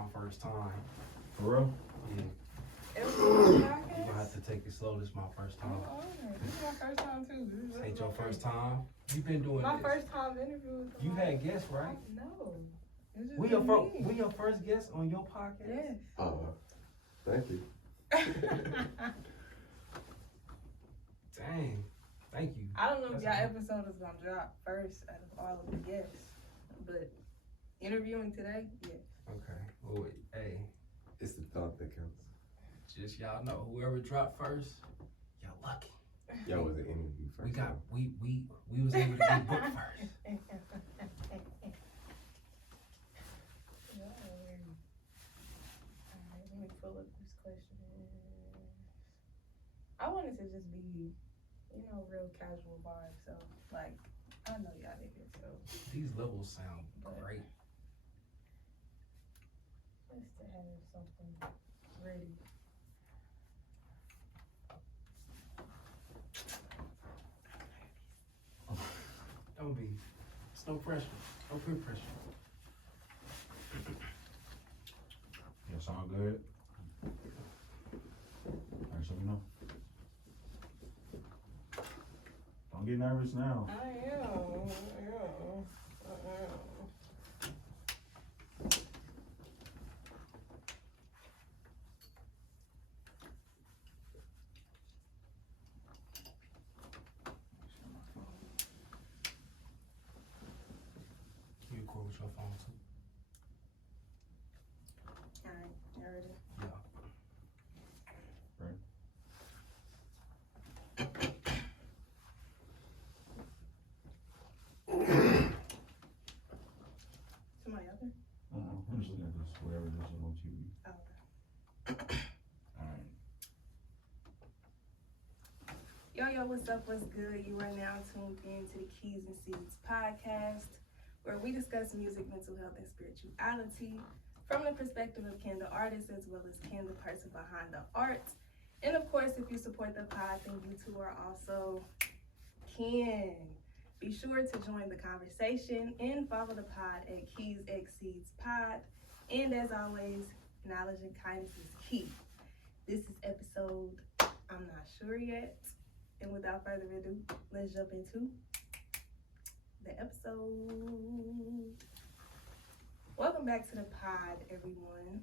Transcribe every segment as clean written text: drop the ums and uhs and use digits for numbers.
my first time. For real? Yeah. Everything You gonna have to take it slow. This is my first time. This is my first time too. This ain't your first time. You've been doing My this. first time interviewing. You had guests, right? No. It's just We been your first guest on your podcast? Yes. Thank you. Dang. Thank you. I don't know if That's y'all all. episode is gonna drop first out of all of the guests, but interviewing today, yes. Okay. Well, hey, It's the thought that counts. just y'all know, whoever dropped first, y'all lucky. Y'all was an interview first. We got we was able to get booked first. Alright, let me pull up this question. I wanted to just be, real casual vibe, so like I know y'all niggas, so These levels sound great. just to have something ready. Don't be. It's no pressure. No peer pressure. Yeah, sound good? Alright, so we know. Don't get nervous now. I am. You record with your phone too? Alright, you ready? Yeah. Somebody out there? I'm just looking at this, whatever this is on TV. Oh, okay. Alright. Yo, what's up? What's good? You are now tuned in to the Keys and Seeds podcast, where we discuss music, mental health, and spirituality from the perspective of Ken, the artist, as well as Ken, the person behind the art. And of course, if you support the pod, then you two are also Ken. Be sure to join the conversation and follow the pod at Keys X Seeds Pod. And as always, knowledge and kindness is key. This is episode, I'm not sure yet. And without further ado, let's jump into the episode. Welcome back to the pod, everyone.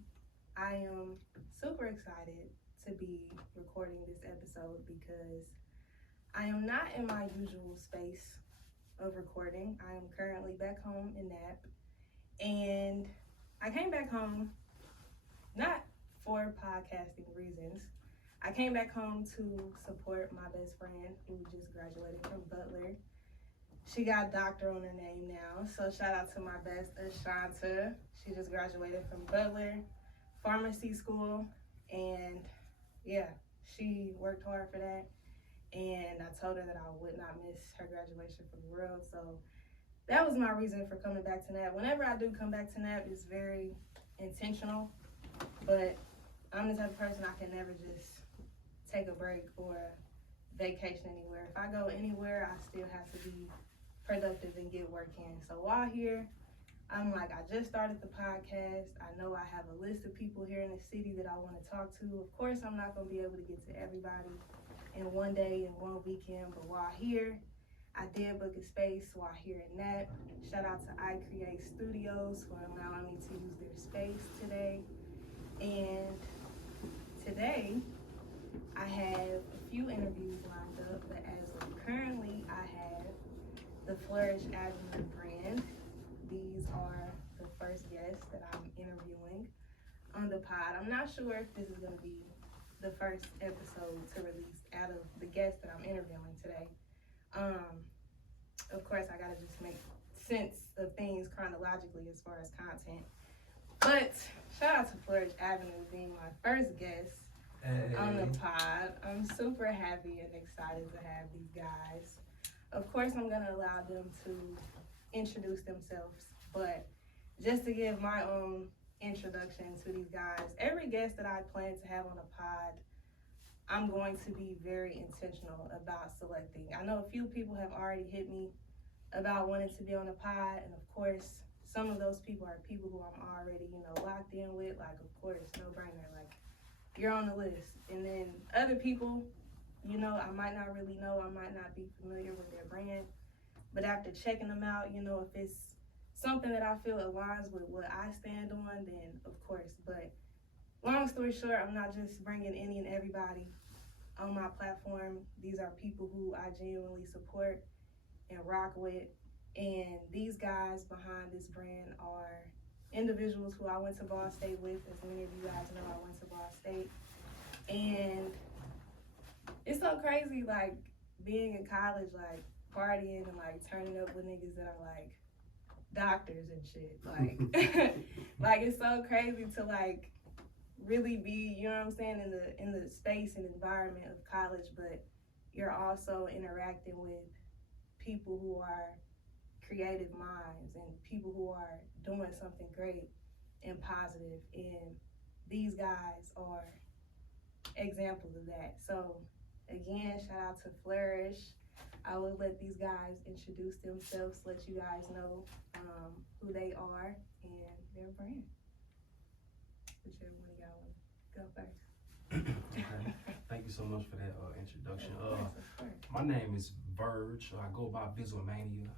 I am super excited to be recording this episode because I am not in my usual space of recording. I am currently back home in Nap, and I came back home not for podcasting reasons. I came back home to support my best friend who just graduated from Butler. She got doctor on her name now, so shout out to my best, Ashanta. She just graduated from Butler Pharmacy School, and yeah, she worked hard for that. And I told her that I would not miss her graduation from the world, so that was my reason for coming back to Nap. Whenever I do come back to Nap, it's very intentional, but I'm the type of person I can never just take a break or vacation anywhere. If I go anywhere, I still have to be productive and get work in. So while here, I'm like, I just started the podcast. I know I have a list of people here in the city that I want to talk to. Of course, I'm not going to be able to get to everybody in one day and one weekend, but while here, I did book a space while here in Nap. Shout out to I Create Studios for allowing me to use their space today. And today, I have a few interviews lined up, but as of currently, I have the Flourish Avenue brand. These are the first guests that I'm interviewing on the pod. I'm not sure if this is going to be the first episode to release out of the guests that I'm interviewing today. Of course, I got to just make sense of things chronologically as far as content. But shout out to Flourish Avenue being my first guest on the pod. I'm super happy and excited to have these guys. Of course, I'm going to allow them to introduce themselves, but just to give my own introduction to these guys, every guest that I plan to have on the pod, I'm going to be very intentional about selecting. I know a few people have already hit me about wanting to be on the pod, and of course, some of those people are people who I'm already, you know, locked in with. Like, of course, no brainer. Like, you're on the list. And then other people, you know, I might not really know. I might not be familiar with their brand. But after checking them out, you know, if it's something that I feel aligns with what I stand on, then of course. But long story short, I'm not just bringing any and everybody on my platform. These are people who I genuinely support and rock with. And these guys behind this brand are individuals who I went to Ball State with. As many of you guys know, I went to Ball State. And it's so crazy, like, being in college, like, partying and, like, turning up with niggas that are, like, doctors and shit. Like, like, it's so crazy to, like, really be, you know what I'm saying, in the space and environment of college, but you're also interacting with people who are creative minds and people who are doing something great and positive, and these guys are examples of that. So again, shout out to Flourish. I will let these guys introduce themselves, let you guys know who they are and their brand. Whichever one of y'all want to go first. Okay. Thank you so much for that introduction. Of course. My name is Verge. I go by Visual Mania,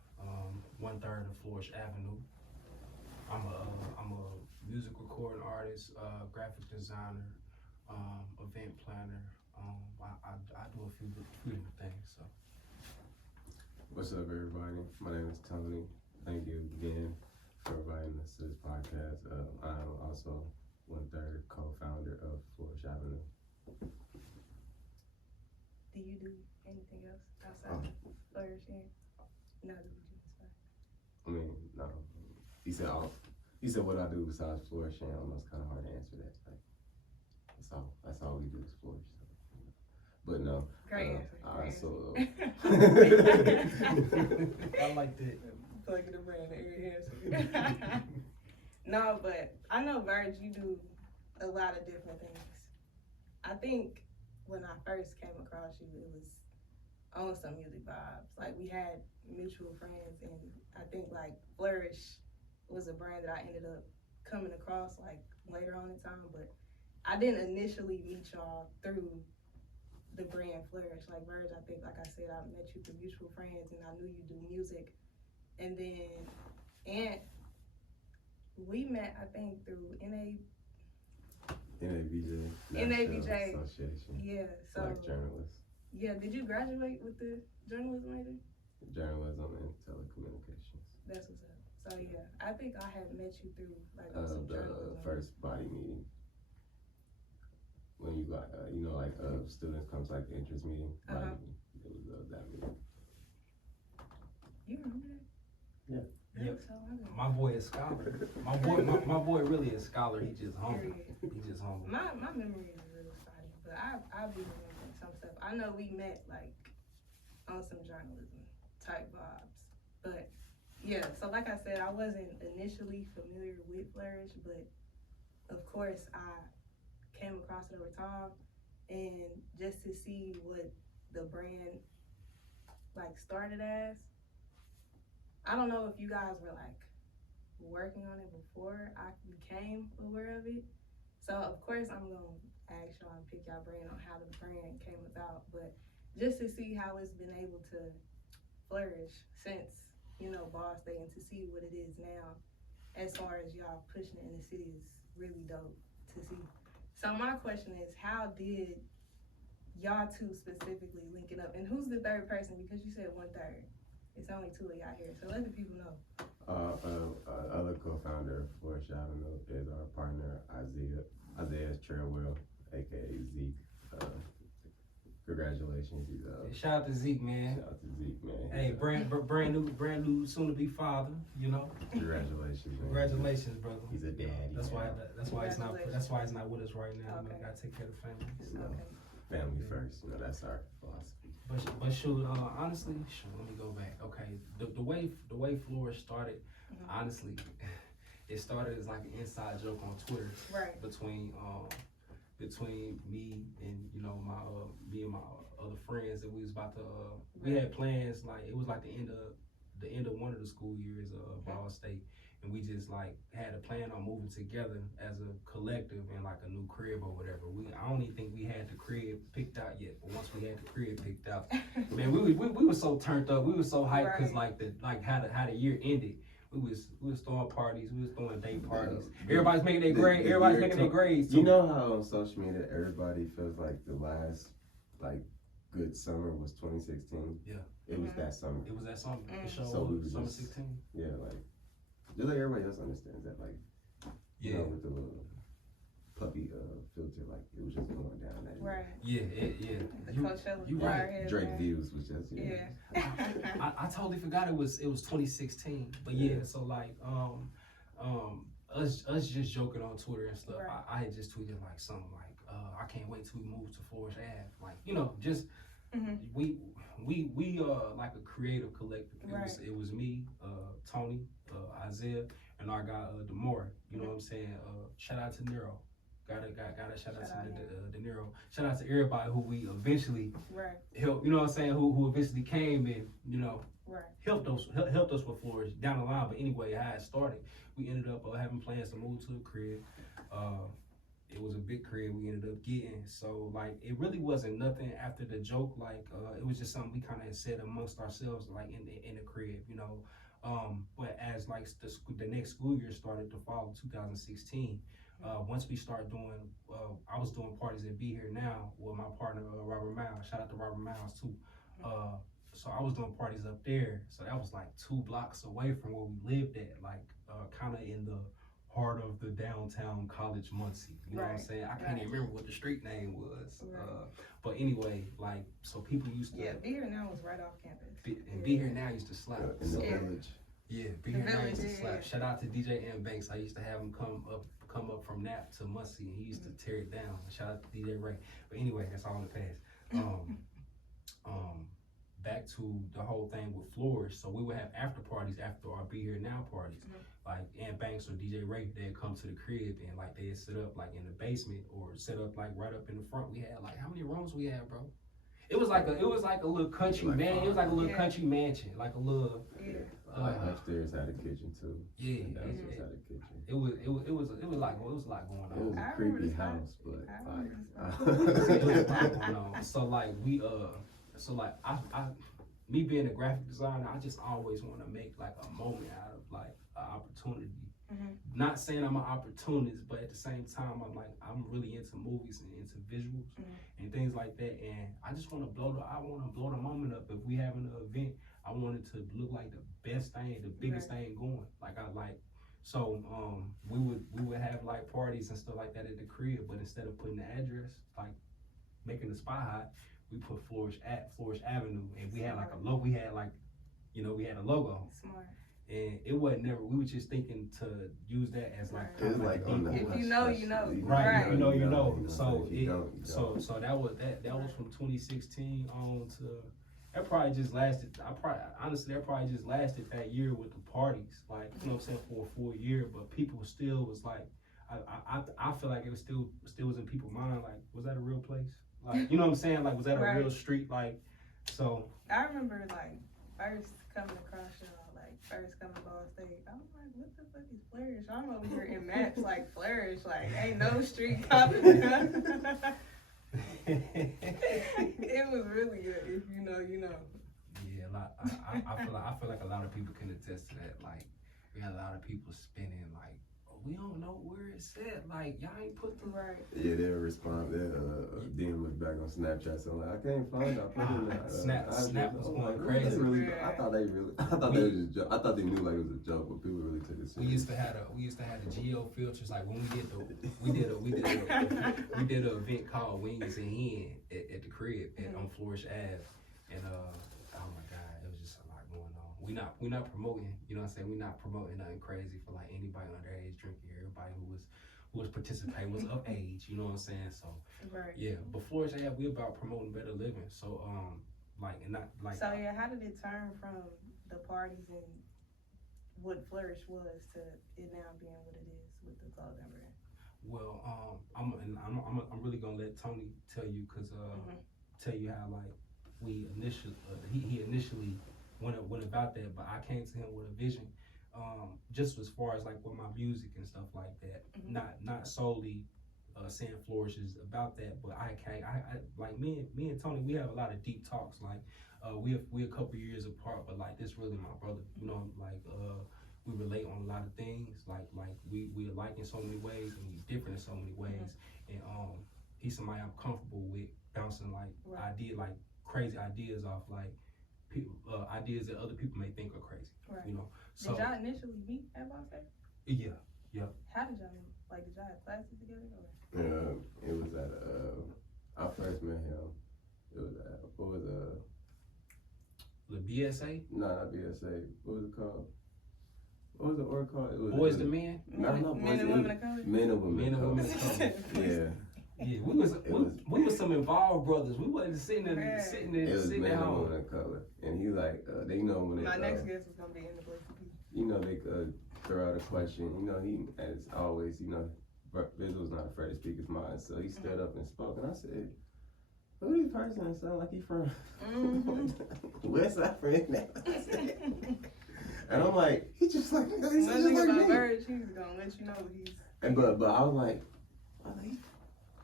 1/3 of Flourish Avenue. I'm a music recording artist, graphic designer, event planner. I do a few different things. So. What's up, everybody? My name is Tony. Thank you again for inviting us to this podcast. I'm also 1/3 co-founder of Flourish Avenue. Do you do anything else outside of flourishing? No, do you inspire? I mean, no. He said what I do besides flourishing. Almost kind of hard to answer that. Like, that's all we do is flourish. So. But no. Great answer. I also. I like that. Plugging the brand every answer. No, but I know, Verge, you do a lot of different things. I think when I first came across you, it was on some music vibes. Like, we had mutual friends, and I think, like, Flourish was a brand that I ended up coming across, like, later on in time, but I didn't initially meet y'all through the brand Flourish. Like, Verge, I think, like I said, I met you through mutual friends, and I knew you do music. And then, and we met, I think, through NABJ. NABJ. Association. Yeah, so, Black journalists. yeah, did you graduate with the journalism major? Journalism and telecommunications. That's what's up. So, yeah, I think I had met you through, like, some The journalism. first body meeting. When you got, students come to like the interest meeting. Uh-huh. It was that meeting. You remember that? Yeah. Yep. So I know. My boy is scholar. My boy really is scholar. He just humble. Period. He just humble. My memory is a little spotty, but I'll be remembering some stuff. I know we met, like, on some journalism type vibes. But, yeah, so like I said, I wasn't initially familiar with Flourish, but, of course, I came across it over time, and just to see what the brand, like, started as. I don't know if you guys were, like, working on it before I became aware of it. So, of course, I'm going to ask y'all and pick y'all brain on how the brand came about. But just to see how it's been able to flourish since, you know, Ball State, and to see what it is now as far as y'all pushing it in the city is really dope to see. So my question is, how did y'all two specifically link it up? And who's the third person? Because you said 1/3. It's only two of y'all here, so let the people know. Other co-founder of Flourish Avenue is our partner Isaiah Trailwell, aka Zeke. Congratulations, he's Shout out to Zeke, man. shout out to Zeke, man. Hey, brand new, soon to be father. You know. Congratulations, man. Congratulations, brother. He's a daddy. That's why Congratulations. he's not with us right now. Okay. We gotta take care of the family. So. Okay. Family first, that's our philosophy. But shoot, honestly, let me go back. Okay, the way Flourish started, honestly, it started as like an inside joke on Twitter, Right. between me and me and my other friends that we was about to we had plans, like it was like the end of one of the school years of Ball State, and we just like had a plan on moving together as a collective in like a new crib or whatever. I don't even think we had the crib picked out yet, but once we had the crib picked out, man, we were so turned up, we were so hyped because how the year ended. We was throwing parties, we was throwing day parties. Everybody's making their grade. Everybody's making their grades. You know how on social media everybody feels like the last like good summer was 2016. Yeah, it was that summer. It was that summer. It showed So we were summer just- 16. Yeah, like just like everybody else understands that, like you know, with the little puppy filter, like it was just going down that. Right. Yeah, The you Coachella right. Fire, Drake man. views was just Yeah. I totally forgot it was 2016. But yeah, so like us just joking on Twitter and stuff. Right. I had just tweeted like something like I can't wait till we move to Flourish Ave. Like, you know, just we like a creative collective. It was me, Tony, Isaiah, and our guy Demore. You know what I'm saying? Shout out to Nero. Gotta shout out to De Niro. Shout out to everybody who we eventually helped. You know what I'm saying? Who eventually came and helped us with Flourish down the line. But anyway, how it started, we ended up having plans to move to a crib. It was a big crib we ended up getting. So like it really wasn't nothing after the joke. Like it was just something we kind of had said amongst ourselves, like in the crib, you know. But as like the next school year started to fall, 2016. Once we start doing, I was doing parties at Be Here Now with my partner Robert Miles. Shout out to Robert Miles too. So I was doing parties up there. So that was like 2 blocks away from where we lived at, like kind of in the heart of the downtown College Muncie. You know what I'm saying? I can't even remember what the street name was. But anyway, like, so people used to. Yeah, Be Here Now was right off campus. Be Here Now used to slap. in the village. Yeah, Be Here Now used to slap. Shout out to DJ M Banks. I used to have him come up from Nap to Muncie, and he used to tear it down. Shout out to DJ Ray. But anyway, that's all in the past. Back to the whole thing with Flourish. So we would have after parties after our Be Here Now parties. Like M Banks or DJ Ray, they'd come to the crib and like they'd sit up like in the basement or set up like right up in the front. We had like how many rooms we had, bro? It was like a little country man. It was like a little country mansion, like a little. Upstairs had a kitchen too. Yeah, downstairs had a kitchen. It was a lot going on. It was a creepy house, but It was a lot going on. So like I me being a graphic designer, I just always want to make like a moment out of like an opportunity. Not saying I'm an opportunist, but at the same time, I'm really into movies and into visuals and things like that. And I just want to blow the moment up. If we having an event, I want it to look like the best thing, the biggest thing going. So we would have like parties and stuff like that at the crib, but instead of putting the address, like making the spot hot, we put Flourish Avenue, and we had like a logo. We had a logo. Smart. And it wasn't never. We were just thinking to use that as like. It was like on the if you know, you know. Right. You know. So if you don't, you don't. so that was from 2016 on to. That probably just lasted. That probably just lasted that year with the parties. Like, you know what I'm saying, for a full year. But people still was like, I feel like it was still was in people's mind. Like, was that a real place? Like, you know what I'm saying? Like, was that a real street? Like, so. I remember like first coming across y'all, like first coming to Ball State. I'm like, what the fuck is Flourish? I'm over here in maps like Flourish, like ain't no street popping. It was really good. If you know, you know. Yeah, I feel like a lot of people can attest to that. Like, we had a lot of people spinning like, we don't know where it's at. Like, y'all ain't put the Yeah, they'll respond. They'll DM us back on Snapchat. So I'm like, I can't find it. I put it in there. Snap was going like, crazy. I thought they was just I thought they knew like it was a joke, but people really took it serious. We used to have the geo filters. Like when we did an event called Wings and Hen at the crib on Flourish Ave, and oh my God, it was just a lot going on. We not promoting, you know what I'm saying? We not promoting nothing crazy for like anybody underage drinking. Everybody who was participating was of age, you know what I'm saying? So yeah, but Flourish Ave, we about promoting better living. So So yeah, how did it turn from the parties and what Flourish was to it now being what it is with the clothing brand? Well, I'm really gonna let Tony tell you, cause tell you how like we initially he initially went about that, but I came to him with a vision just as far as like with my music and stuff like that, Mhm. not solely saying Flourish is about that, but I like me and Tony, we have a lot of deep talks. Like we a couple years apart, but like this really my brother. You know, like we relate on a lot of things. Like we alike in so many ways, and we different in so many ways. And he's somebody I'm comfortable with bouncing like like crazy ideas off, like people ideas that other people may think are crazy. Right. You know. So Did y'all initially meet at Boss Day? yeah. How did y'all meet? Like, did y'all have classes together? Or? It was at I first met him. It was at The BSA, not BSA. What was it called? What was the org called? It was Boys to Men. No, not Men Boys. and Women of Color? Men and Women. Men and Women of of Color. Yeah. Yeah, we was some involved brothers. We wasn't sitting Right. there, It was sitting Men at and home. Women of Color, and he like they know when My they next guest was gonna be in the place to be. you know they throw out a question. You know he as always Biz was not afraid to speak his mind, so he stood up and spoke, and I said, "Who this person sound like he from West Side friend?" And I'm like, he just like he's One just thing like about me. Bird, she's gonna let you know he's. And but I was like,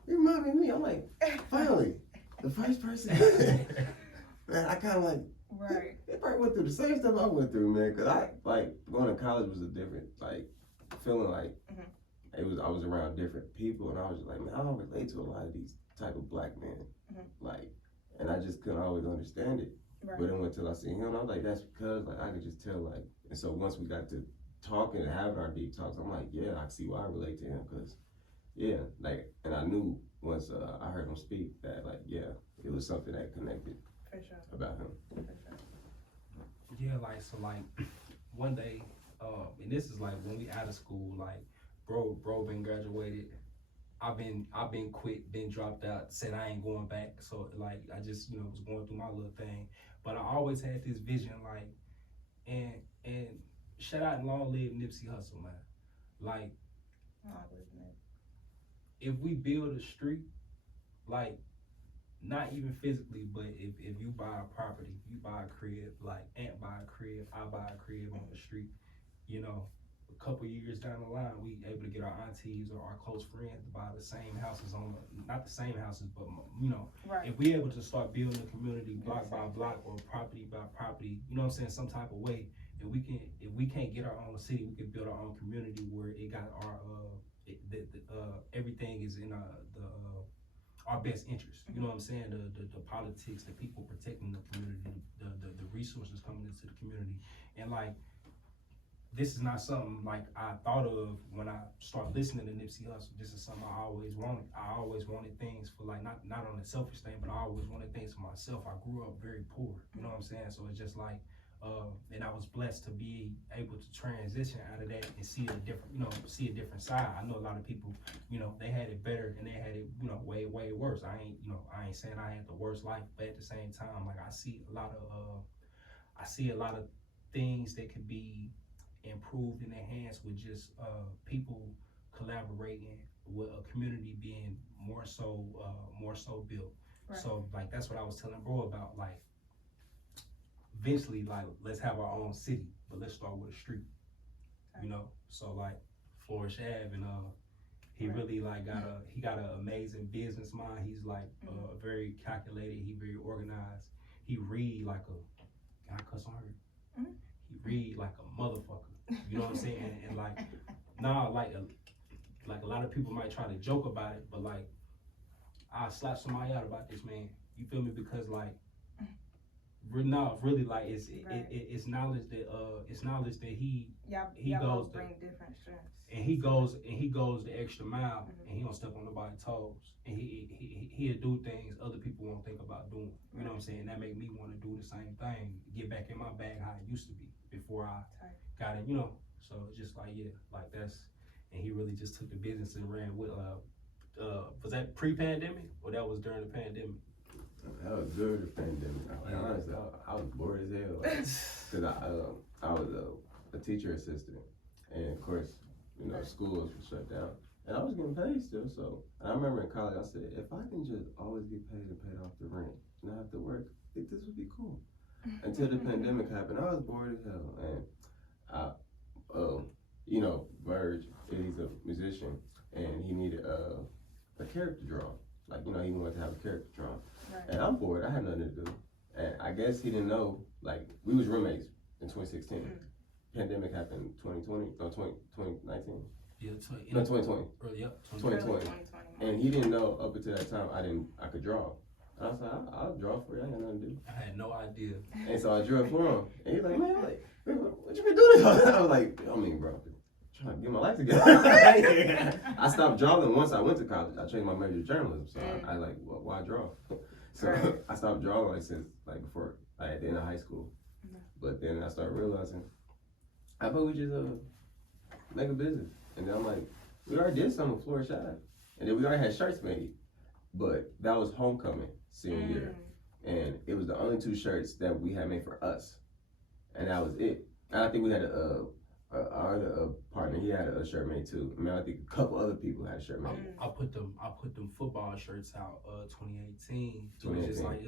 you remind me of me. I'm like, finally, the first person. Man, I kind of like. Right. They probably went through the same stuff I went through, man. Cause I like going to college was a different feeling like I was around different people, and I was just like, man, I don't relate to a lot of these type of black men, and I just couldn't always understand it. Right. But then until I seen him, I was like, that's because I could just tell and so once we got to talking and having our deep talks, I'm like, yeah, I see why I relate to him, cause and I knew once I heard him speak that it was something that connected For sure. about him. For sure. Yeah, one day, and this is like when we out of school, like bro been graduated. I've been quit, been dropped out, said I ain't going back. So like I just was going through my little thing, but I always had this vision and shout out and long live Nipsey Hussle, man. Like if we build a street, like not even physically, but if you buy a property, you buy a crib, like Aunt buy a crib, I buy a crib on the street, a couple years down the line, we able to get our aunties or our close friends to buy the same houses not the same houses, but right. if we able to start building a community block by block or property by property, some type of way, and if we can't get our own city, we can build our own community where it got our everything is in our best interest. You know what I'm saying? The politics, the people protecting the community, the resources coming into the community, and this is not something I thought of when I started listening to Nipsey Hussle. This is something I always wanted. I always wanted things for not on the selfish thing, but I always wanted things for myself. I grew up very poor. You know what I'm saying? So it's just and I was blessed to be able to transition out of that and see a different side. I know a lot of people, they had it better and they had it, way worse. I ain't saying I had the worst life, but at the same time, I see a lot of things that could be improved and enhanced with just people collaborating, with a community being more so built. Right. So that's what I was telling bro about, eventually let's have our own city, but let's start with a street. So Flourish Ave, and he really got an amazing business mind. He's very calculated, he very organized. He read can I cuss on her? He read like a motherfucker. You know what I'm saying? And a lot of people might try to joke about it, but I slap somebody out about this man. You feel me? Because it's knowledge that he y'all goes bring different strengths. and he goes the extra mile, and he don't step on nobody's toes, and he'll do things other people won't think about doing. You know what I'm saying? That make me want to do the same thing, get back in my bag how it used to be before I got it. So it's just that's, and he really just took the business and ran with. Was that pre-pandemic or that was during the pandemic? That was during the pandemic. Honestly, I was bored as hell, because I was a teacher assistant, and of course, schools were shut down, and I was getting paid still. So, and I remember in college, I said, if I can just always get paid and paid off the rent, and not have to work, I think this would be cool. Until the pandemic happened, I was bored as hell, and you know, Verge, he's a musician, and he needed a character drawn. Like, you know, he wanted to have a character drawn. Right. And I'm bored, I had nothing to do. And I guess he didn't know, like, we was roommates in 2016. Pandemic happened 2019. Yeah, No, 2020. Yep, 2020. And he didn't know up until that time I could draw. And I was like, I'll draw for you, I ain't got nothing to do. I had no idea. And so I drew it for him. And he's like, man, like, what you been doing? I was like, I mean, bro, trying to get my life together. I stopped drawing once I went to college. I changed my major to journalism. So I like, well, why draw? So I stopped drawing like since like before, like at the end of high school. But then I started realizing, how about we just make a business? And then I'm like, we already did something with Flourish Ave. And then we already had shirts made. But that was homecoming senior year. And it was the only 2 shirts that we had made for us. And that was it. And I think we had our other partner, he had a shirt made too. I mean, I think a couple other people had a shirt made. I put them football shirts out 2018. It was just like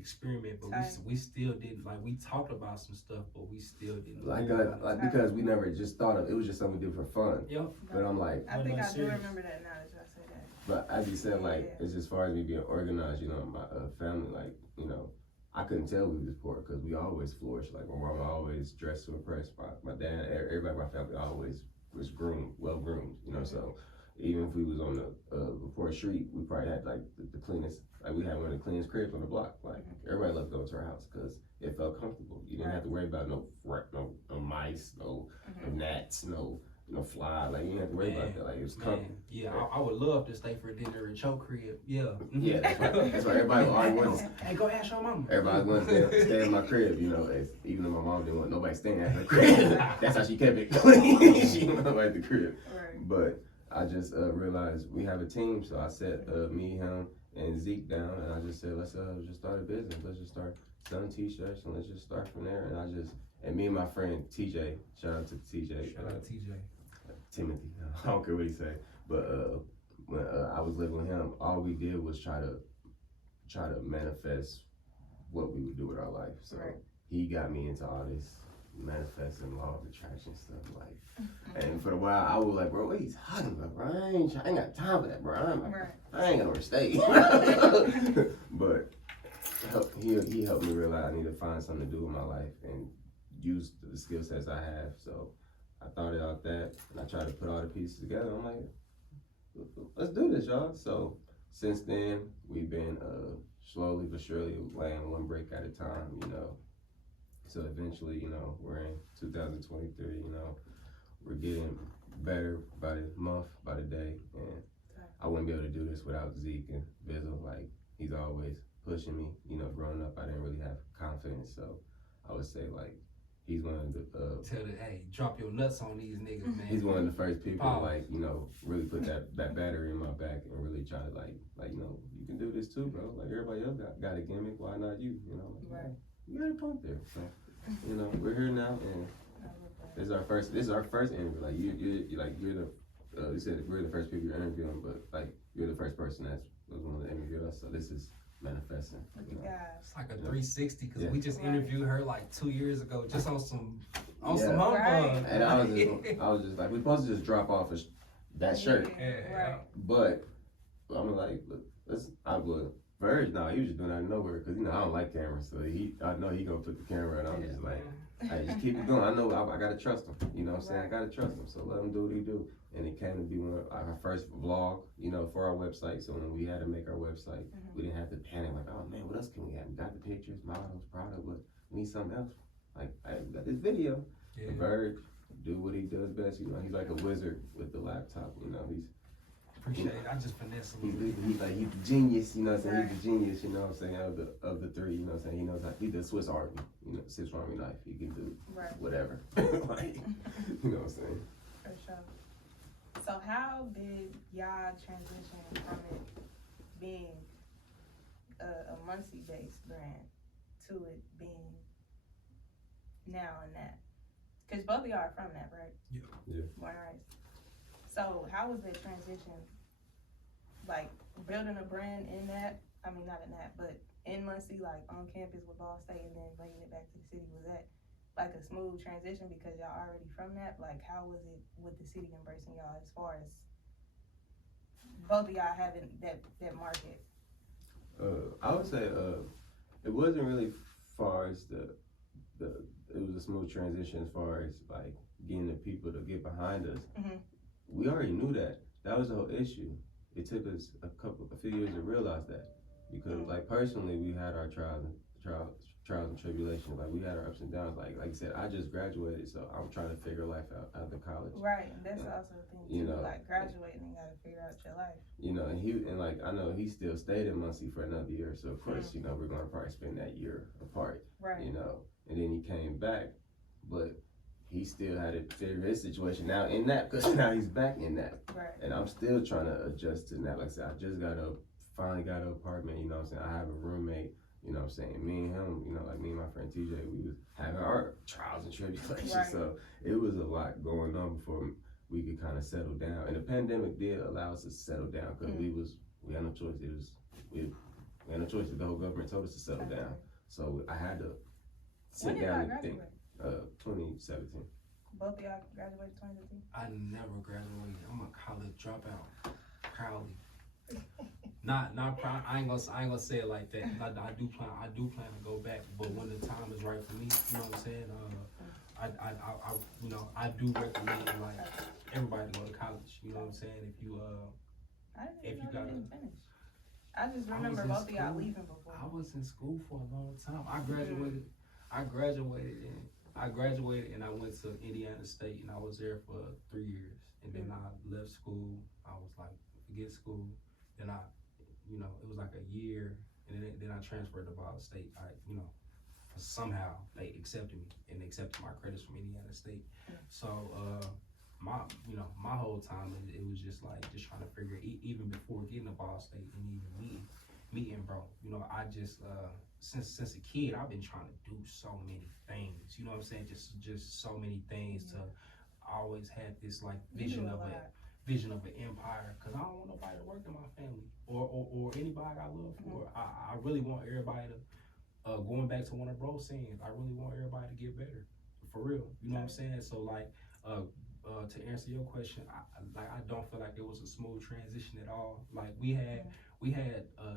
experiment, but we still didn't, like, we talked about some stuff, but we still didn't Because we never just thought of it was just something we did for fun. Yep. But I'm like, I think I do remember that now that y'all say that. but as you said, like, it's as far as me being organized, you know, my family, like, you know, I couldn't tell we was poor because we always flourished. Like, my mom always dressed to impress. My dad, everybody in my family always was well groomed, you know. So even if we was on the poor street, we probably had like the cleanest. Like, we had one of the cleanest cribs on the block. Like, everybody loved going to our house because it felt comfortable. You didn't have to worry about no mice, no gnats, no fly. Like, you didn't have to worry about that. Like, it was comfortable. Yeah, I would love to stay for dinner at your crib. Yeah. Yeah, that's right. That's right. Everybody always wants. Hey, go ask your mama. Everybody wants to stay in my crib, you know. Even though my mom didn't want nobody staying at her crib, that's how she kept it clean. She didn't want nobody at the crib. Right. But I just realized we have a team, so I set me, him, and Zeke down, and I just said, let's just start a business. Let's just start selling T-shirts, and let's just start from there. And me and my friend TJ, shout out to TJ. Shout out to TJ. Timothy, I don't care what he say, but when I was living with him, all we did was try to manifest what we would do with our life. So he got me into all this manifesting law of attraction stuff, like, and for a while I was like, bro, what he's talking about, bro? I ain't got time for that, bro. I ain't gonna stay. But he helped me realize I need to find something to do with my life and use the skill sets I have. So I thought about that, and I tried to put all the pieces together. I'm like, let's do this, y'all. So since then, we've been slowly but surely laying one brick at a time, you know. So eventually, you know, we're in 2023, you know, we're getting better by the month, by the day, and I wouldn't be able to do this without Zeke and Bizzle. Like, he's always pushing me. You know, growing up, I didn't really have confidence, so I would say, like, he's one of the tell the, hey, drop your nuts on these niggas, man. He's one of the first people to, like, you know, really put that battery in my back and really try to like, you know, you can do this too, bro. Like, everybody else got a gimmick, why not you? You know, like, you got a point there. So, you know, we're here now, and this is our first interview. Like, you're the you said we're the first people you're interviewing, but like, you're the first person that was willing to interview us. So this is manifesting. You know? It's like a 360 because we just interviewed her like 2 years ago, just on some some home fun. And I was just like, we're supposed to just drop off that shirt, but I'm like, I would. Verge, no, he was just doing that out of nowhere because, you know, I don't like cameras, so I know he gonna put the camera, and I'm just like, hey, just keep it going. I know I gotta trust him. You know what I'm saying? I gotta trust him. So let him do what he do. And it came to be one of our first vlog, you know, for our website. So when we had to make our website, we didn't have to panic like, oh man, what else can we have? We got the pictures, models, product, but we need something else. Like, I got this video. Yeah. Verge, do what he does best. You know, he's like a wizard with the laptop. You know, he's. Appreciate it. I just finesse him. He's the genius, you know what I'm saying? He's the genius, you know what I'm saying, of the three, you know what I'm saying? He knows how, he's the Swiss Army, you know, Swiss Army knife. He can do whatever. Like, you know what I'm saying? For sure. So how did y'all transition from it being a Muncie-based brand to it being now and that? Because both of y'all are from that, right? Yeah. Born and raised. So how was that transition? Like, building a brand in that, I mean, not in that, but in Muncie, like on campus with Ball State, and then bringing it back to the city, was that like a smooth transition because y'all already from that? Like, how was it with the city embracing y'all as far as both of y'all having that market? I would say it wasn't really far as it was a smooth transition as far as like getting the people to get behind us. Mhm. We already knew that. That was the whole issue. It took us a few years to realize that because like personally we had our trials and tribulations. Like we had our ups and downs. Like you said, I just graduated, so I'm trying to figure life out after college. Right, and that's also a thing too. You know, like graduating, you gotta figure out your life. You know, and like I know he still stayed in Muncie for another year, so of course, you know, we're gonna probably spend that year apart. Right. You know, and then he came back, but he still had to figure his situation out in that because now he's back in that. Right. And I'm still trying to adjust to that. Like I said, I just finally got an apartment, you know what I'm saying? I have a roommate, you know what I'm saying? Me and him, you know, like me and my friend TJ, we was having our trials and tribulations. Right. So it was a lot going on before we could kind of settle down. And the pandemic did allow us to settle down because we had no choice. We had no choice. The whole government told us to settle down. So I had to sit down and think. 2017. Both of y'all graduated 2017? I never graduated. I'm a college dropout. Proudly. Not proud. I ain't gonna say it like that. I do plan to go back, but when the time is right for me, you know what I'm saying? I you know, I do recommend like everybody to go to college. You know what I'm saying? I didn't if even you know gotta- you didn't finish. I just I remember was in both of y'all school. leaving before. I was in school for a long time. I graduated and I went to Indiana State and I was there for 3 years. And then I left school. I was like, forget school. Then you know, it was like a year and then I transferred to Ball State. Somehow they accepted me and they accepted my credits from Indiana State. So, my whole time, it was just like, just trying to figure, even before getting to Ball State and even meeting bro, you know, I just, since a kid, I've been trying to do so many things, you know what I'm saying? Just so many things to always have this like vision of an empire, cause I don't want nobody to work in my family or anybody I love for. I really want everybody to, going back to one of bro's saying, I really want everybody to get better, for real, you know what I'm saying? So like, to answer your question, I don't feel like it was a smooth transition at all. Like we had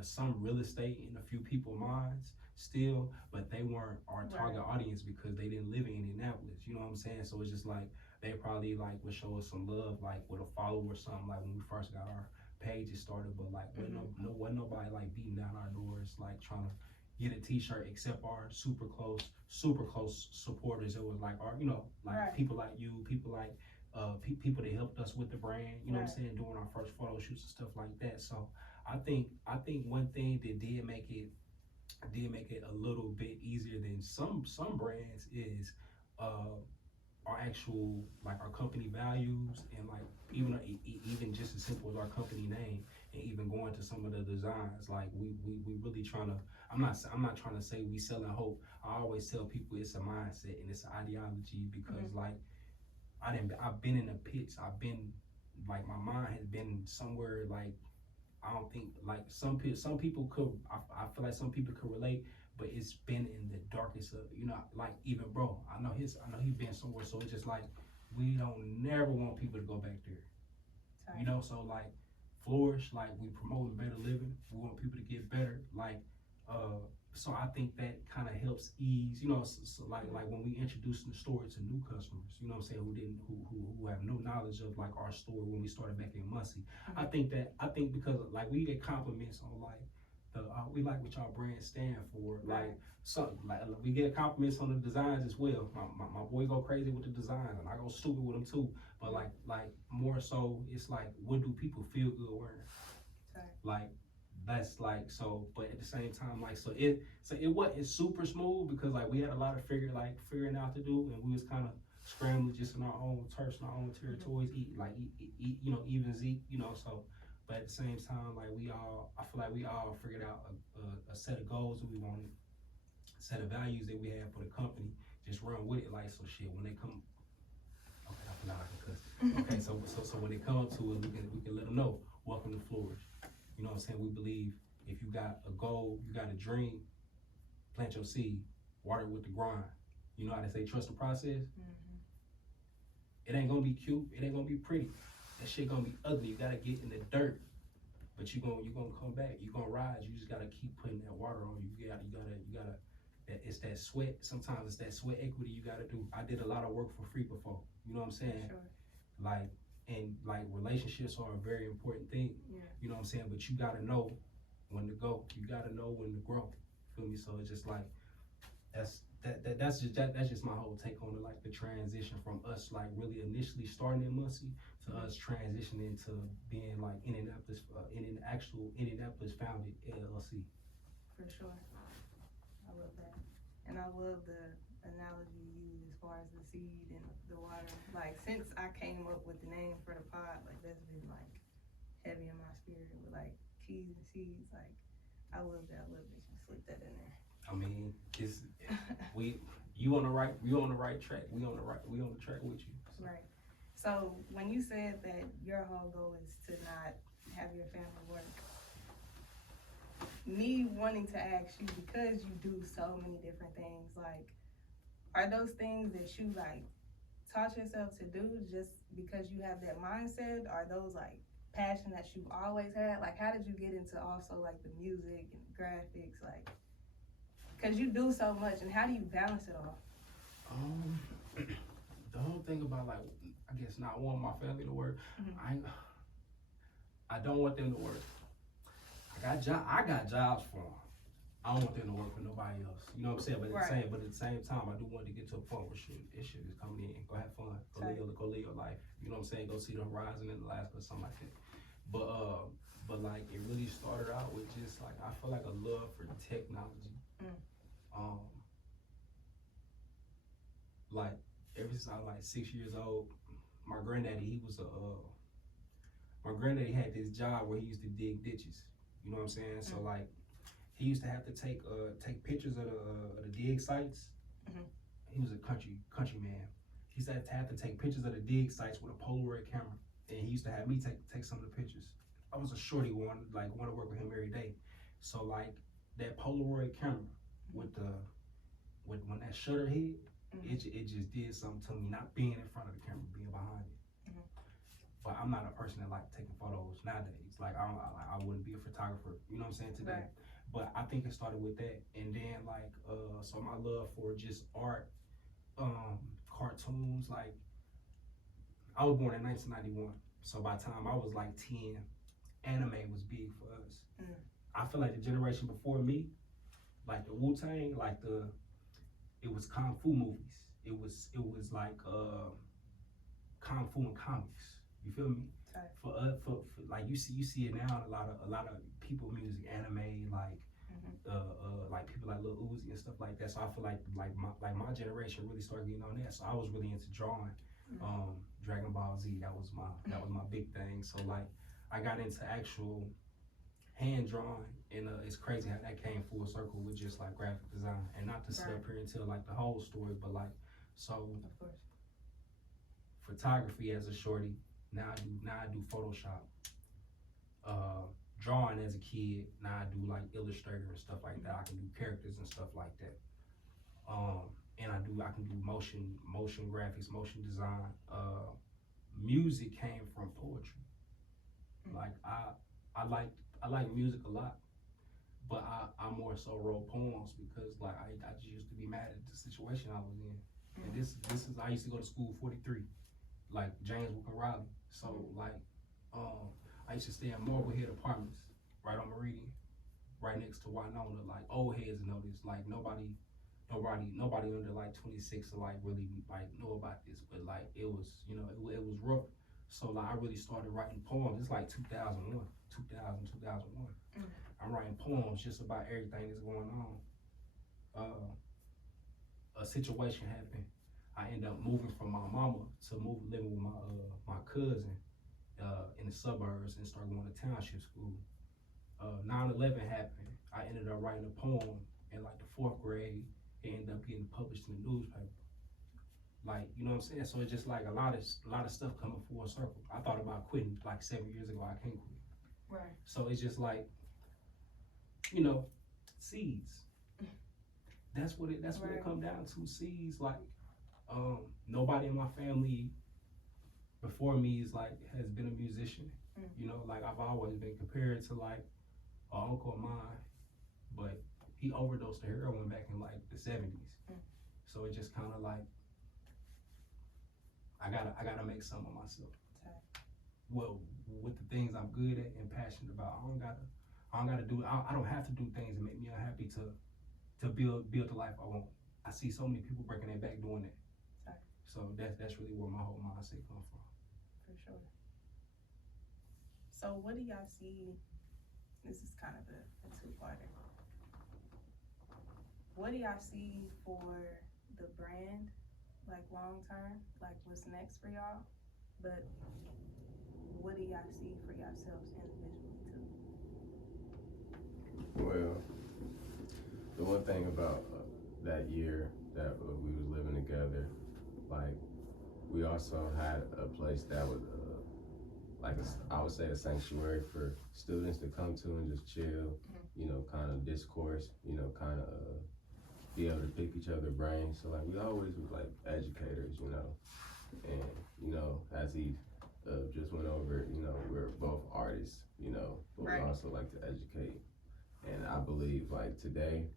some real estate in a few people's minds still, but they weren't our target audience because they didn't live in Indianapolis. You know what I'm saying? So it's just like they probably like would show us some love, like with a follower or something, like when we first got our pages started. But like wasn't nobody like beating down our doors, like trying to get a t-shirt except our super close supporters. It was like our, you know, like people like you, people like people that helped us with the brand, you know what I'm saying, doing our first photo shoots and stuff like that. So I think one thing that did make it a little bit easier than some brands is our actual, like our company values, and like even just as simple as our company name, and even going to some of the designs, like we really trying to, I'm not trying to say we selling hope. I always tell people it's a mindset and it's an ideology, because like I've been in the pits. I've been like, my mind has been somewhere, like I don't think like some people could, I feel like some people could relate, but it's been in the darkest of, you know, like even bro, I know he's been somewhere, so it's just like we don't never want people to go back there. You know, so like Flourish, like we promote better living, we want people to get better, like so I think that kind of helps ease, you know, so like when we introduce the store to new customers, you know what I'm saying, who have no knowledge of like our store when we started back in Muncie. I think because like we get compliments on like we like what y'all brand stand for, like something like we get compliments on the designs as well. My boy go crazy with the designs and I go stupid with them too. But like more so, it's like, what do people feel good wearing? Like that's like, so, but at the same time, like, so it wasn't super smooth because like we had a lot of figuring out to do, and we was kind of scrambling just in our own turfs, in our own territories, you know, even Zeke, you know, so. But at the same time, like I feel like we all figured out a set of goals that we wanted, a set of values that we had for the company. Just run with it, like, so shit. When they come, okay, I feel like I can cuss. Okay, so when they come to it, we can let them know. Welcome to Flourish. You know what I'm saying? We believe if you got a goal, you got a dream, plant your seed, water it with the grind. You know how they say trust the process? Mhm. It ain't gonna be cute. It ain't gonna be pretty. That shit gonna be ugly. You gotta get in the dirt. But you gonna come back. You gonna rise. You just gotta keep putting that water on you. You gotta. It's that sweat. Sometimes it's that sweat equity you gotta do. I did a lot of work for free before. You know what I'm saying? Sure. Like, and like relationships are a very important thing. Yeah. You know what I'm saying? But you gotta know when to go. You gotta know when to grow. Feel me? So it's just like that's just my whole take on it, like the transition from us like really initially starting in Muncie to us transitioning to being like Indianapolis founded LLC. For sure. I love that. And I love the analogy you use as far as the seed and the water. Like, since I came up with the name for the pod, like, that's been like heavy in my spirit with like keys and seeds. Like, I love that. I love that you slipped that in there. I mean, you on the right track. We on the track with you. So. Right. So when you said that your whole goal is to not have your family work, me wanting to ask you, because you do so many different things, like, are those things that you like taught yourself to do just because you have that mindset? Are those like passion that you've always had? Like, how did you get into also like the music and graphics, like, because you do so much, and how do you balance it all? The whole thing about like, I guess not wanting my family to work, I don't want them to work. I got jobs for them. I don't want them to work for nobody else. You know what I'm saying? But at the same time, I do want to get to a point where this shit is coming in. Go have fun. Go live your life. You know what I'm saying? Go see the horizon in Alaska or something like that. But like it really started out with just like I feel like a love for technology. Like ever since I was like 6 years old, my granddaddy had this job where he used to dig ditches. You know what I'm saying? So like he used to have to take pictures of the dig sites. He was a country man. He used to have to take pictures of the dig sites with a Polaroid camera, and he used to have me take some of the pictures. I was a shorty want to work with him every day. So like that Polaroid camera with when that shutter hit, it just did something to me. Not being in front of the camera, being behind it. But I'm not a person that like taking photos nowadays. Like I wouldn't be a photographer. You know what I'm saying today. Right. But I think it started with that, and then like so my love for just art, cartoons. Like I was born in 1991, so by the time I was like 10, anime was big for us. I feel like the generation before me, like the Wu-Tang, it was kung fu movies. It was like kung fu and comics. You feel me? Okay. For like you see it now in a lot of people music, anime, like like people like Lil Uzi and stuff like that. So I feel like my generation really started getting on that. So I was really into drawing. Dragon Ball Z, that was my big thing. So like I got into actual hand drawing, and it's crazy how that came full circle with just like graphic design, and not to sit up here and tell like the whole story, but like so. Of course. Photography as a shorty. Now I do Photoshop. Drawing as a kid. Now I do like Illustrator and stuff like that. I can do characters and stuff like that. And I can do motion graphics, motion design. Music came from poetry. Like I like music a lot, but I more so wrote poems because like I just used to be mad at the situation I was in. And this is I used to go to school 43, like James Wilkin Riley. So like I used to stay in Marblehead Apartments right on Meridian, right next to Winona. Like old heads know this. Like nobody under like 26 to like really like know about this, but like it was, you know, it was rough. So like I really started writing poems. It's like 2001. I'm writing poems just about everything that's going on. A situation happened. I ended up moving from my mama to living with my cousin in the suburbs and started going to township school. 9/11 happened. I ended up writing a poem in like the 4th grade. It ended up getting published in the newspaper. Like, you know what I'm saying? So it's just like a lot of stuff coming full circle. I thought about quitting like 7 years ago. I can't quit. Right. So it's just like, you know, seeds. that's what it Right. come down to. C's like, nobody in my family before me is like has been a musician. Mm. You know, like I've always been compared to like an uncle of mine, but he overdosed to heroin back in like the 70s. Mm. So it just kind of like I gotta make some of myself. Okay. Well, with the things I'm good at and passionate about, I don't have to do things that make me unhappy to build the life I want. I see so many people breaking their back doing that. Okay. So that's really where my whole mindset comes from. For sure. So what do y'all see? This is kind of a two-parter. What do y'all see for the brand, like long term? Like what's next for y'all? But what do y'all see for yourselves individually too? Well, the one thing about that year that we was living together, like we also had a place that was I would say a sanctuary for students to come to and just chill, you know, kind of discourse, you know, kind of be able to pick each other's brains. So like we always was like educators, you know, and you know as he just went over, you know, we're both artists, you know, but Right. we also like to educate. And I believe like today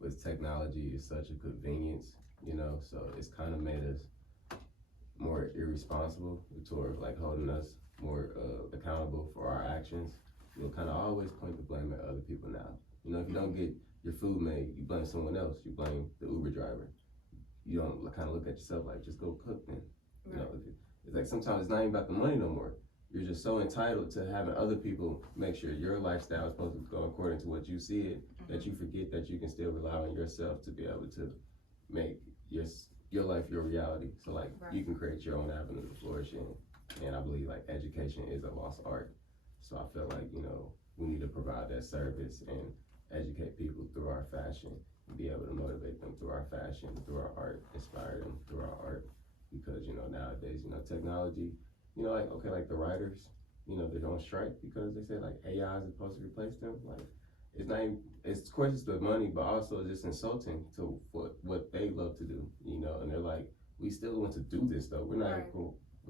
with technology is such a convenience, you know, so it's kind of made us more irresponsible toward like holding us more accountable for our actions. You'll kind of always point the blame at other people now. You know, if you don't get your food made, you blame someone else. You blame the Uber driver. You don't kind of look at yourself like, just go cook then. You know, it's like sometimes it's not even about the money no more. You're just so entitled to having other people make sure your lifestyle is supposed to go according to what you see it, that you forget that you can still rely on yourself to be able to make your life your reality. So like you can create your own avenue to flourish in. And I believe like education is a lost art. So I feel like, you know, we need to provide that service and educate people through our fashion, and be able to motivate them through our fashion, through our art, inspire them through our art. Because, you know, nowadays, you know, technology, you know, like, okay, like the writers, you know, they're on strike because they say like AI is supposed to replace them. Like, it's not even, of course it's the money, but also it's just insulting to what they love to do, you know, and they're like, we still want to do this though. We're not,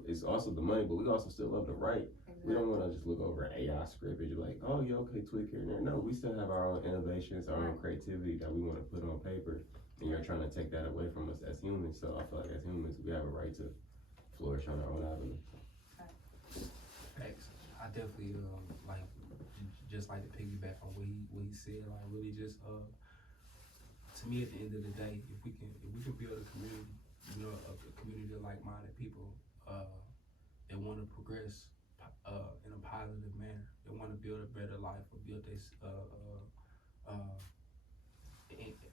it's also the money, but we also still love to write. Exactly. We don't want to just look over an AI script and you're like, oh, yeah, okay, tweak here and there. No, we still have our own innovations, our own creativity that we want to put on paper, and you're trying to take that away from us as humans. So I feel like as humans, we have a right to flourish on our own avenue. Thanks. I definitely like just like to piggyback on what he said. Like really just to me at the end of the day, if we can build a community, you know, a community of like-minded people that want to progress in a positive manner, that want to build a better life or build this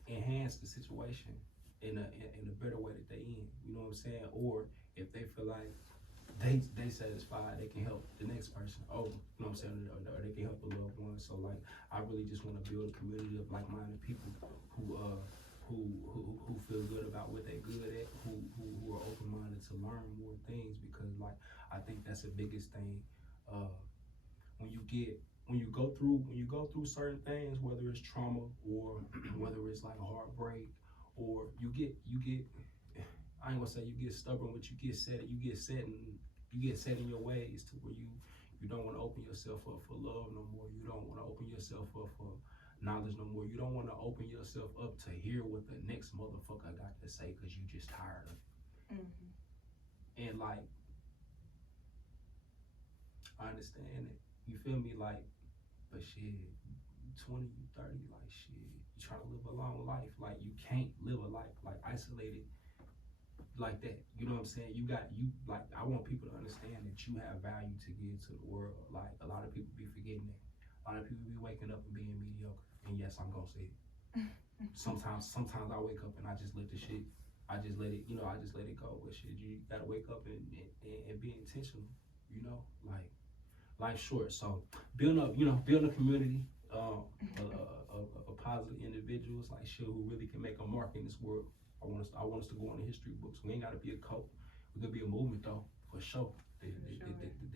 enhance the situation in a better way that they in. You know what I'm saying? Or if they feel like they satisfied, they can help the next person over. You know what I'm saying? Or they can help a loved one. So like, I really just want to build a community of like-minded people who feel good about what they're good at, who are open-minded to learn more things. Because like, I think that's the biggest thing. When you go through certain things, whether it's trauma or whether it's like a heartbreak, or you get I ain't gonna say you get stubborn, but you get set in your ways to where you don't want to open yourself up for love no more. You don't want to open yourself up for knowledge no more. You don't want to open yourself up to hear what the next motherfucker got to say because you just tired of it. And like, I understand it. You feel me? Like, but shit, 20, 30, like shit, you trying to live a long life. Like, you can't live a life like isolated like that. You know what I'm saying? Like, I want people to understand that you have value to give to the world. Like, a lot of people be forgetting that. A lot of people be waking up and being mediocre. And yes, I'm gonna say it. Sometimes I wake up and I just let it, I just let it go. But shit, you gotta wake up and be intentional, you know? Like, life's short. So building a community of positive individuals, like shit, who really can make a mark in this world. I want us to go on the history books. We ain't gotta be a cult. We could be a movement though, for sure. They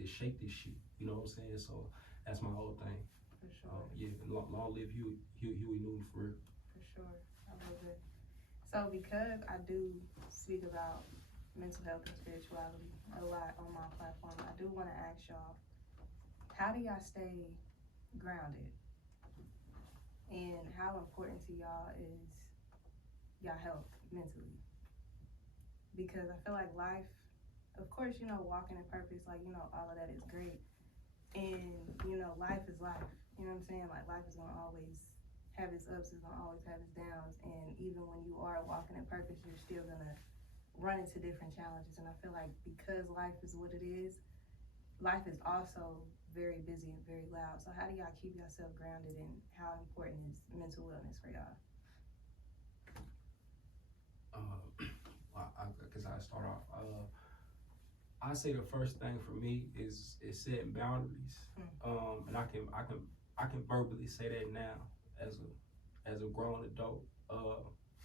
shake this shit. You know what I'm saying? So that's my whole thing. For sure. Yeah, long live Huey Newton for real. For sure. I love it. So because I do speak about mental health and spirituality a lot on my platform, I do want to ask y'all, how do y'all stay grounded? And how important to y'all is y'all health mentally? Because I feel like life, of course, you know, walking in purpose, like, you know, all of that is great. And, you know, life is life. You know what I'm saying? Like, life is gonna always have its ups, it's gonna always have its downs. And even when you are walking in purpose, you're still gonna run into different challenges. And I feel like because life is what it is, life is also very busy and very loud. So how do y'all keep yourself grounded, and how important is mental wellness for y'all? Because I start off, I say the first thing for me is setting boundaries. And I can verbally say that now as a grown adult.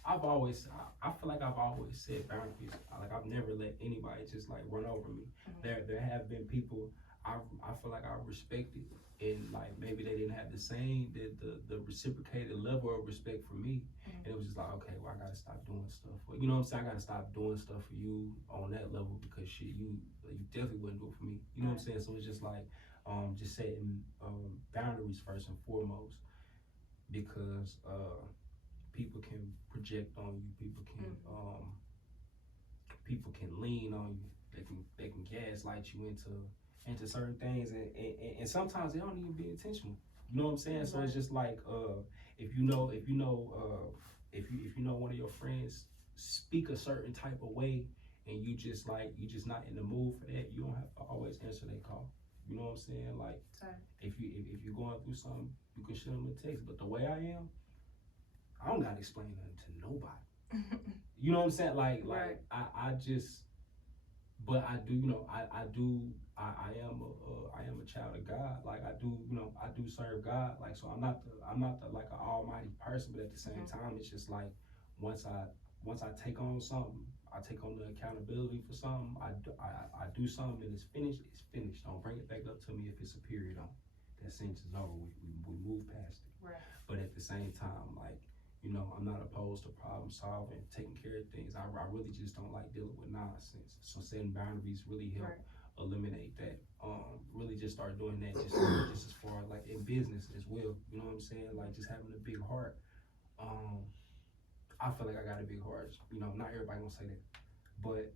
I feel like I've always set boundaries. Like, I've never let anybody just like run over me. There have been people I feel like I respected, and like maybe they didn't have the reciprocated level of respect for me. And it was just like, okay, well, I gotta stop doing stuff. Well, you know what I'm saying? I gotta stop doing stuff for you on that level, because shit, you definitely wouldn't do it for me. You know what I'm saying? So it's just like, just setting boundaries first and foremost, because people can project on you. People can lean on you. They can gaslight you into certain things, and sometimes they don't even be intentional. You know what I'm saying? So it's just like, if you know one of your friends speak a certain type of way, and you just not in the mood for that, you don't have to always answer their call. You know what I'm saying? Like, if you're going through something, you can shoot them a text. But the way I am, I don't gotta explain nothing to nobody. You know what I'm saying? Like I just, but I do, you know, I am a child of God. Like, I do serve God. Like, so I'm not the like an almighty person, but at the same time, it's just like, once I take on something, I take on the accountability for something. I do something and it's finished. It's finished. Don't bring it back up to me if it's a period on. That sentence is over. We move past it. Right. But at the same time, like, you know, I'm not opposed to problem solving, taking care of things. I really just don't like dealing with nonsense. So setting boundaries really help eliminate that. Really just start doing that just as far like in business as well. You know what I'm saying? Like, just having a big heart. I feel like I got a big heart. You know, not everybody gonna say that, but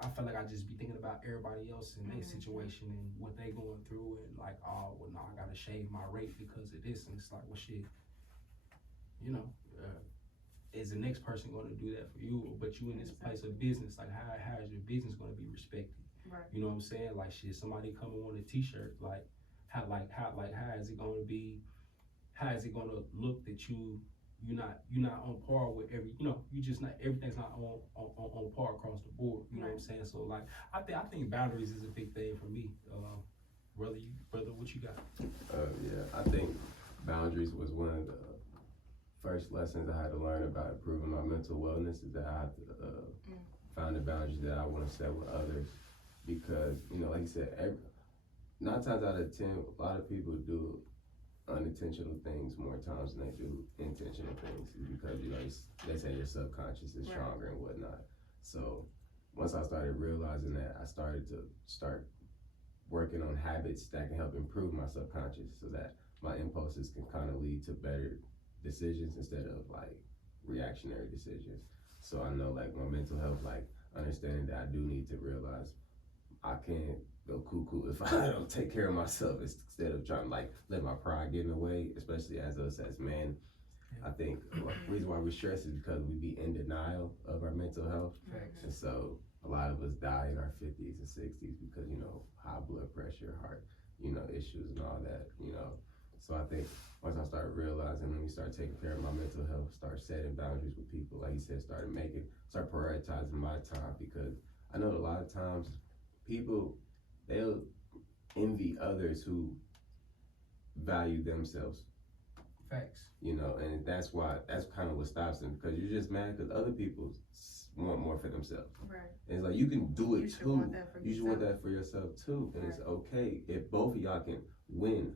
I feel like I just be thinking about everybody else in their situation and what they going through, and like, oh, well, no, I gotta shave my rate because of this, and it's like, well, shit, you know, is the next person gonna do that for you? But you in this place of business, like, how is your business gonna be respected? Right. You know what I'm saying? Like, shit, somebody coming on a t-shirt, like, how is it gonna be? How is it gonna look that you're not on par with everything's not on par across the board. You know what I'm saying? So like, I think boundaries is a big thing for me. Brother, what you got? Yeah, I think boundaries was one of the first lessons I had to learn about improving my mental wellness, is that I have to find the boundaries that I want to set with others, because, you know, like you said, 9 times out of 10, a lot of people do unintentional things more times than they do intentional things, because, you know, they say your subconscious is stronger and whatnot. So once I started realizing that, I started to working on habits that can help improve my subconscious, so that my impulses can kind of lead to better decisions instead of like reactionary decisions. So I know, like, my mental health, like, understanding that I do need to realize I can't go cuckoo if I don't take care of myself, instead of trying to like let my pride get in the way, especially as us as men. I think the reason why we stress is because we be in denial of our mental health. And so a lot of us die in our 50s and 60s because, you know, high blood pressure, heart, you know, issues and all that, you know. So I think once I started realizing, when we start taking care of my mental health, start setting boundaries with people, like you said, start prioritizing my time, because I know a lot of times people, they'll envy others who value themselves. Facts. You know, and that's kind of what stops them, because you're just mad because other people want more for themselves. Right. And it's like, you can do it too. You should want yourself. that for yourself too. And it's okay if both of y'all can win.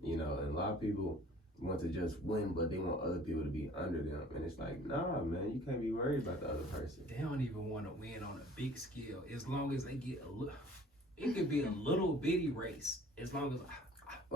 You know, and a lot of people, want to just win, but they want other people to be under them. And it's like, nah, man, you can't be worried about the other person. They don't even want to win on a big scale. As long as they get a little, it could be a little bitty race. As long as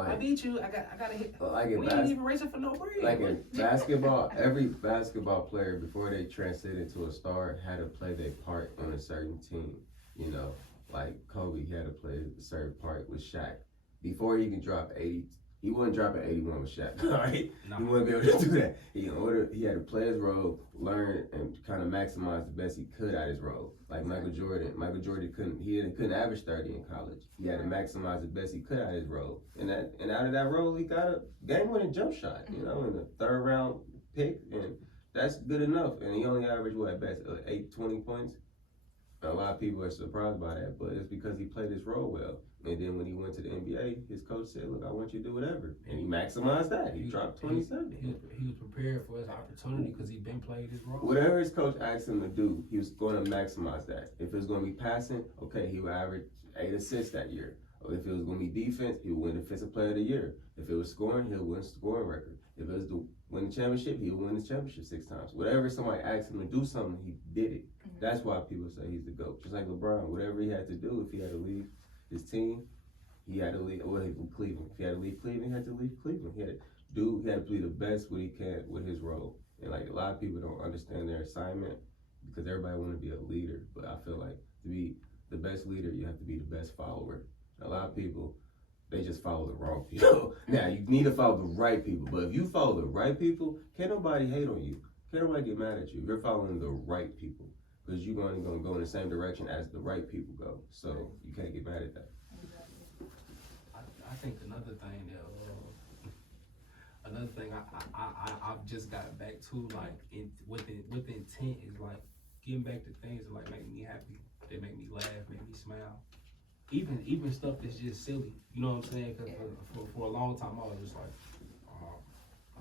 I beat you, I gotta hit. Like We ain't even racing for no bread. Like in basketball, every basketball player before they transited into a star had to play their part on a certain team. You know, like Kobe had to play a certain part with Shaq. Before he can drop 80, he wouldn't drop an 81 with Shaq, right? No. He wouldn't be able to do that. He had to play his role, learn, and kind of maximize the best he could at his role. Like Michael Jordan couldn't average 30 in college. He had to maximize the best he could at his role. And out of that role, he got a game-winning jump shot, in the third round pick, and that's good enough. And he only averaged, at best, 20 points. A lot of people are surprised by that, but it's because he played his role well. And then when he went to the NBA, his coach said, look, I want you to do whatever. And he maximized that. He dropped 27. He was prepared for his opportunity because he been played his role. Whatever his coach asked him to do, he was going to maximize that. If it was going to be passing, okay, he would average 8 assists that year. Or if it was going to be defense, he would win Defensive Player of the Year. If it was scoring, he'll win scoring record. If it was to win the championship, he'll win the championship 6 times. Whatever somebody asked him to do something, he did it. That's why people say he's the GOAT. Just like LeBron, whatever he had to do, if he had to leave his team, he had to leave. Well, he was Cleveland. If he had to leave Cleveland, he had to leave Cleveland. He had to play the best what he can with his role. And like a lot of people don't understand their assignment because everybody want to be a leader. But I feel like to be the best leader, you have to be the best follower. A lot of people, they just follow the wrong people. Now you need to follow the right people. But if you follow the right people, can't nobody hate on you. Can't nobody get mad at you. You're following the right people. Because you're going to go in the same direction as the right people go. So you can't get mad at that. I think another thing I've just got back to, like, with intent is like getting back to things that like make me happy, they make me laugh, make me smile. Even stuff that's just silly, you know what I'm saying? Because for a long time I was just like,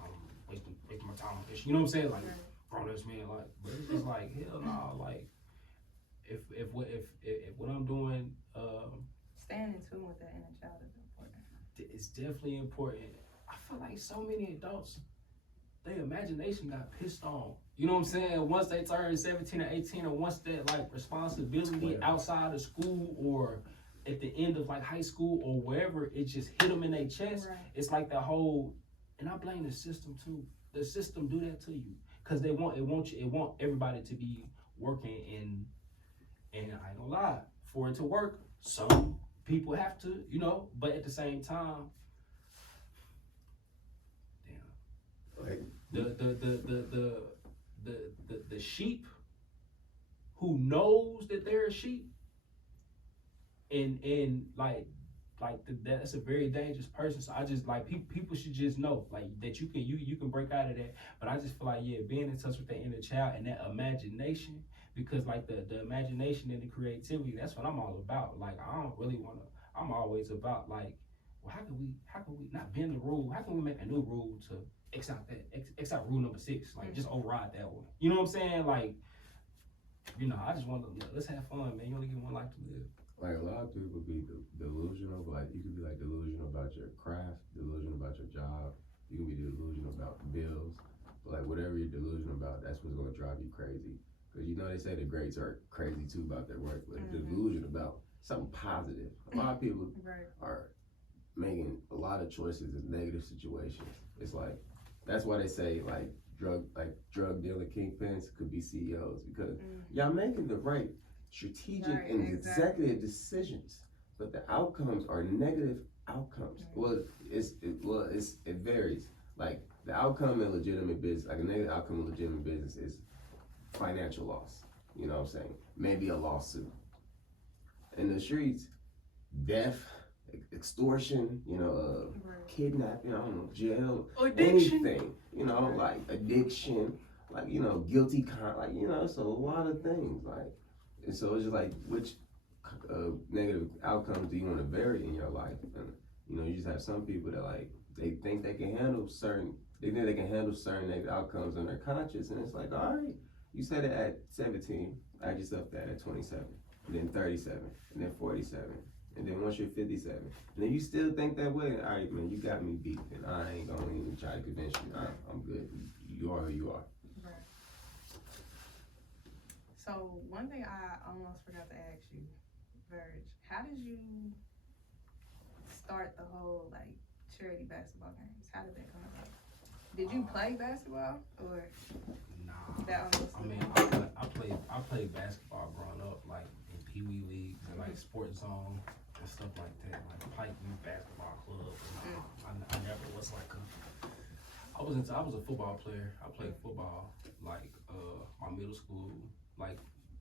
I'm wasting my time on this. You know what I'm saying? Like, grown ass man, like, but it's just like, hell no, like, if what I'm doing, Staying in tune with that inner child is important. it's definitely important. I feel like so many adults, their imagination got pissed on. You know what I'm saying? Once they turn 17 or 18, or once that like responsibility outside of school or at the end of like high school or wherever, it just hit them in their chest. Right. It's like the whole, and I blame the system too. The system do that to you because they want everybody to be working and I ain't gonna lie, for it to work, some people have to, but at the same time, the sheep who knows that they're a sheep and that's a very dangerous person. So I just like people should just know like that you can break out of that. But I just feel like being in touch with that inner child and that imagination, because like the imagination and the creativity, that's what I'm all about. Like I'm always about like, well, how can we not bend the rule? How can we make a new rule to X out rule number 6, like just override that one. You know what I'm saying? Like, I just want to let's have fun, man. You only get one life to live. Like a lot of people be delusional, like you could be like delusional about your craft, delusional about your job, you can be delusional about bills, but like whatever you're delusional about, that's what's gonna drive you crazy. Because they say the greats are crazy too about their work, but delusion about something positive. A lot of people are making a lot of choices in negative situations. It's like, that's why they say like drug dealer kingpins could be CEOs, because y'all making the right strategic and executive decisions, but the outcomes are negative outcomes. Well, it varies. Like the outcome in legitimate business, like a negative outcome in legitimate business is financial loss. You know what I'm saying? Maybe a lawsuit. In the streets, death, extortion, kidnapping, I don't know, jail, addiction. Anything, like addiction, like, guilty, so a lot of things, like, and so it's just like, which negative outcomes do you want to vary in your life? And, you just have some people that like, they think they can handle certain negative outcomes in their conscience, and it's like, all right, you said it at 17, add yourself that at 27, and then 37, and then 47. And then once you're 57, and then you still think that way, all right, man, you got me beat, and I ain't gonna even try to convince you, I'm good. You are who you are. Right. So one thing I almost forgot to ask you, Verge, how did you start the whole like charity basketball games? How did that come about? Did you play basketball or Nah. that almost? I mean, I played basketball growing up, like in Pee Wee leagues and like Sports Zone and stuff like that, like Pike Youth Basketball Club. I never was like I was a football player. I played football like my middle school, like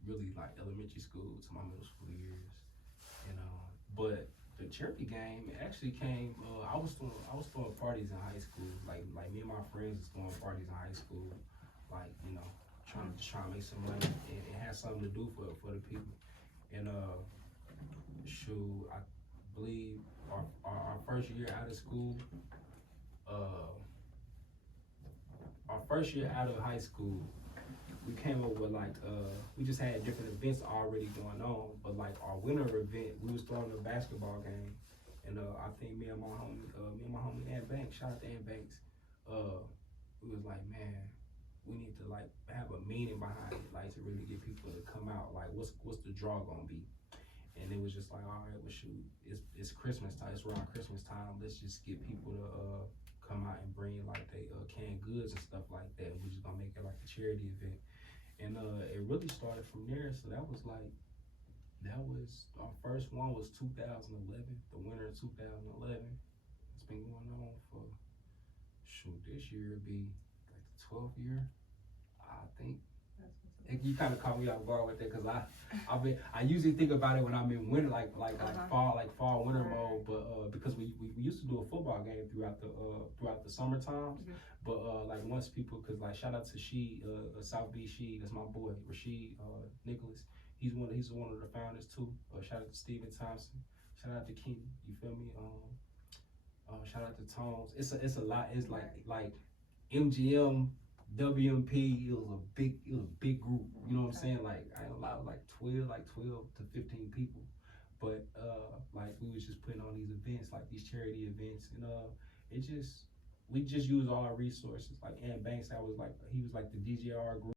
really like elementary school to my middle school years, and but the charity game actually came. I was throwing parties in high school, like me and my friends was throwing parties in high school, like trying to make some money and have something to do for the people. And I believe our first year out of school, our first year out of high school, we came up with like we just had different events already going on, but like our winter event, we was throwing a basketball game, and I think me and my homie Ann Banks, shout out to Ann Banks, we was like, man, we need to like have a meaning behind it, like to really get people to come out, like what's the draw gonna be? And it was just like, all right, well shoot, it's Christmas time, it's around Christmas time, let's just get people to come out and bring like they canned goods and stuff like that. We're just gonna make it like a charity event. And it really started from there. So that was our first one was 2011, the winter of 2011. It's been going on for, this year would be like the 12th year, I think. You kind of caught me off guard with that, cause I usually think about it when I'm in winter, like fall winter mode, but because we used to do a football game throughout the summer times, but like once people, cause like shout out to South Beach that's my boy Rashid Nicholas, he's one of the founders too. Shout out to Steven Thompson, shout out to Kenny, you feel me? Shout out to Tones. It's a lot. It's like MGM. WMP, it was a big group, you know what I'm saying? Like I ain't gonna lie, like 12 to 15 people. But like we was just putting on these events, like these charity events, and we just used all our resources. Like Ann Banks, he was like the DJR group.